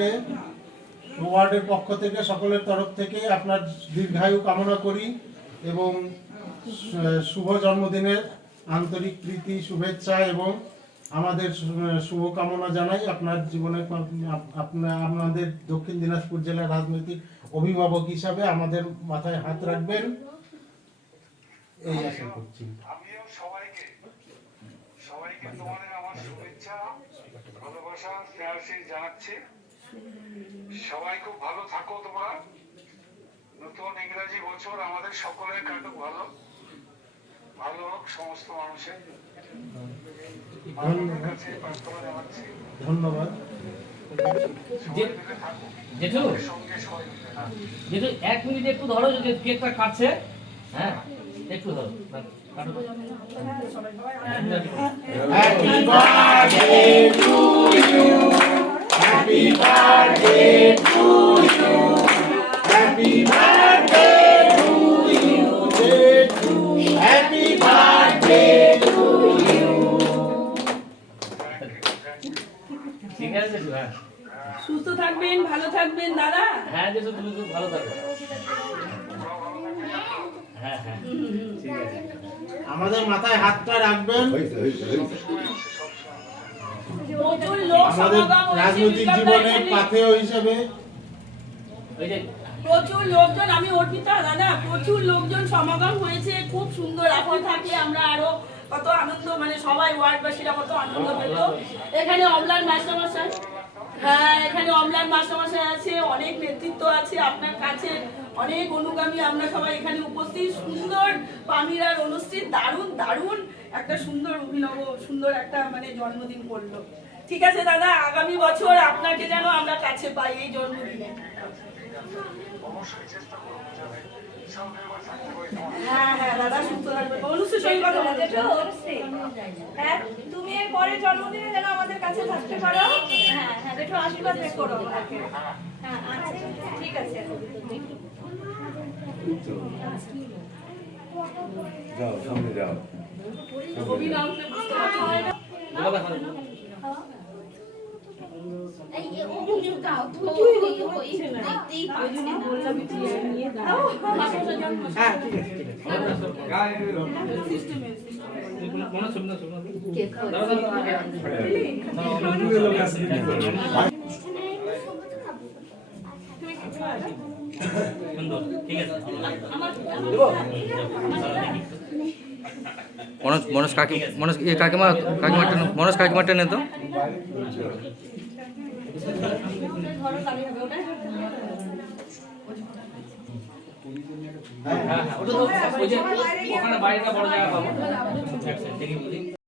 থেকে ওয়ার্ডের পক্ষ থেকে, সকলের তরফ থেকে আপনার দীর্ঘায়ু কামনা করি এবং শুভ জন্মদিনের আন্তরিক প্রীতি, শুভেচ্ছা এবং আমাদের শু- শুভ কামনা জানাই আপনার জীবনে আপনাদের দক্ষিণ দিনাজপুর জেলার রাজনৈতিক অভিভাবক হিসাবে আমাদের মাথায় হাত রাখবেন। এই আশা করছি। সবাইকে তোমাদের আমার শুভেচ্ছা, ভালোবাসা জানাচ্ছি সবাই খুব ভালো থাকো তোমরা। নতুন ইংরেজি বছর আমাদের সকলের কাটুক ভালো। ভালো হোক সমস্ত মানুষের। ধন্যবাদ। জেঠু হ্যাঁ। জেঠু এক মিনিট একটু ধরো যে কেকটা কাটছে। হ্যাঁ একটু ধরো। Happy birthday to you. ঠিক আছে জেঠু হ্যাঁ সুস্থ থাকবেন ভালো থাকবেন দাদা। হ্যাঁ জেঠু তুমি খুব ভালো থাকো। হ্যাঁ হ্যাঁ। ঠিক আছে। আমাদের মাথায় হাতটা রাখবেন। আমাদের রাজনৈতিক জীবনের জীবনে হিসাবে পাথেয় হিসেবে। ওই যে প্রচুর লোকজন, আমি অর্পিতা, দাদা, প্রচুর লোকজন সমাগম হয়েছে, খুব সুন্দর এখন থাকলে আমরা আরও কত আনন্দ মানে সবাই ওয়ার্ডবাসীরা কত আনন্দ পেত। এখানে অমলান মাস্টারমশাই হ্যাঁ এখানে অমলার মাস্টারমশাই আছে, অনেক নেতৃত্ব আছে আপনার কাছে, অনেক অনুগামী আমরা সবাই এখানে উপস্থিত। সুন্দর পামিরার অনুষ্ঠিত, দারুণ দারুণ একটা সুন্দর অভিনব, সুন্দর একটা মানে জন্মদিন করল। ঠিক আছে, দাদা, আগামী বছর আপনাকে যেন আমরা কাছে পাই এই জন্মদিনে। পারি হ্যাঁ হ্যাঁ হ্যাঁ, তুমি এর পরের জন্মদিনে যেন আমাদের কাছে থাকতে পারো। হ্যাঁ হ্যাঁ একটু আশীর্বাদ করো হ্যাঁ আচ্ছা ঠিক আছে। যাও সামনে যাও। মনোজ মনোজ কাকি মনোজ কাকিমা কাকিমাটা মনোজ কাকিমাটা নে তো। হ্যাঁ হ্যাঁ ওটা তো ওখানে বাড়িটা বড় জায়গা পাবো। দেখি